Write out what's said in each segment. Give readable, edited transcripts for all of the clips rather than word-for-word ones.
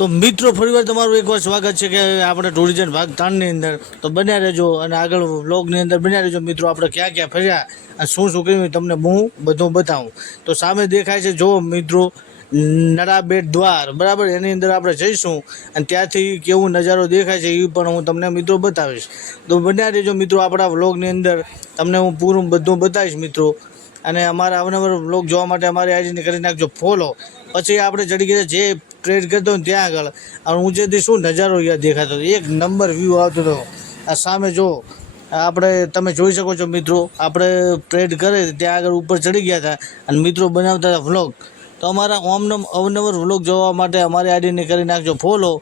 તો મિત્રો ફરીવાર તમારું એકવાર સ્વાગત છે કે આપણે ટુરિઝમ ભાગ 3ની અંદર તો બન્યા રહેજો અને આગળ વ્લોગની અંદર બન્યા રહેજો મિત્રો. આપણે ક્યાં ક્યાં ફર્યા અને શું શું કર્યું તમને હું બધું બતાવું. તો સામે દેખાય છે જો મિત્રો નડાબેટ દ્વાર, બરાબર, એની અંદર આપણે જઈશું અને ત્યાંથી કેવું નજારો દેખાય છે એ પણ હું તમને મિત્રો બતાવીશ. તો બન્યા રહેજો મિત્રો આપણા વ્લોગની અંદર, તમને હું પૂરું બધું બતાવીશ મિત્રો. અને અમારા અવનવર વ્લોગ જોવા માટે અમારી આઈડીને કરી નાખજો ફોલો. પછી આપણે ચડી ગયા જે ટ્રેડ કરતો ને ત્યાં આગળ અને ઊંચેથી શું નજારો અહીંયા દેખાતો હતો, એક નંબર વ્યૂ આવતો હતો. આ સામે જો આપણે તમે જોઈ શકો છો મિત્રો, આપણે ટ્રેડ કરે ત્યાં આગળ ઉપર ચડી ગયા હતા અને મિત્રો બનાવતા હતા વ્લોગ. તો અમારા અવનવર વ્લોગ જોવા માટે અમારી આઈડીને કરી નાખજો ફોલો.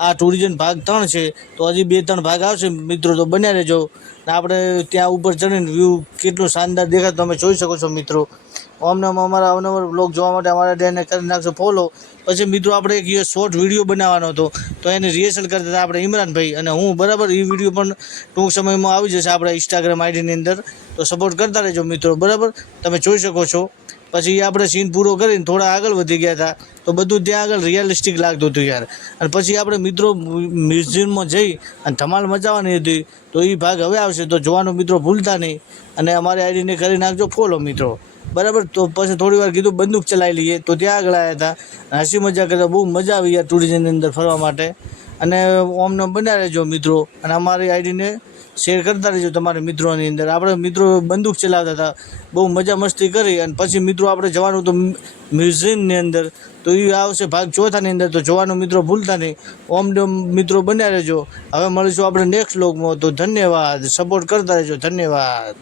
આ ટુરિઝમ ભાગ 3 છે, તો હજી 2-3 ભાગ આવશે મિત્રો, તો બન્યા રહેજો. આપણે ત્યાં ઉપર ચડીને વ્યૂ કેટલું શાનદાર દેખાય તમે જોઈ શકો છો મિત્રો. અમારા અવનવર વ્લોગ જોવા માટે અમારા આઈડીને કરી નાખજો ફોલો. પછી મિત્રો આપણે એક શોર્ટ વિડીયો બનાવવાનો હતો, તો એની રિહર્સલ કરતા હતા આપણે ઇમરાનભાઈ અને હું, બરાબર. એ વિડીયો પણ ટૂંક સમયમાં આવી જશે આપણા ઇન્સ્ટાગ્રામ આઈડીની અંદર, તો સપોર્ટ કરતા રહેજો મિત્રો, બરાબર. તમે જોઈ શકો છો. પછી આપણે સીન પૂરો કરીને થોડા આગળ વધી ગયા હતા, તો બધું ત્યાં આગળ રિયલિસ્ટિક લાગતું હતું યાર. અને પછી આપણે મિત્રો મ્યુઝિયમમાં જઈ અને ધમાલ મચાવવાની હતી, તો એ ભાગ હવે આવશે, તો જોવાનું મિત્રો ભૂલતા નહીં. અને અમારી આઈડીને કરી નાખજો ફોલો મિત્રો, બરાબર. તો પછી થોડી વાર કીધું બંદૂક ચલાવી લઈએ, તો ત્યાં આગળ આવ્યા હતા, હસી મજા કરતા બહુ મજા આવી યાર ટુરિઝમની અંદર ફરવા માટે. અને ઓમને બન્યા રહેજો મિત્રો અને અમારી આઈડીને શેર કરતા રહેજો તમારા મિત્રોની અંદર. આપણે મિત્રો બંદૂક ચલાવતા હતા, બહુ મજા મસ્તી કરી અને પછી મિત્રો આપણે જવાનું તો મ્યુઝિયમની અંદર, તો એ આવશે ભાગ 4ની અંદર, તો જોવાનું મિત્રો ભૂલતા નહીં. મિત્રો બન્યા રહેજો. હવે મળીશું આપણે નેક્સ્ટ વ્લોગમાં. તો ધન્યવાદ, સપોર્ટ કરતા રહેજો, ધન્યવાદ.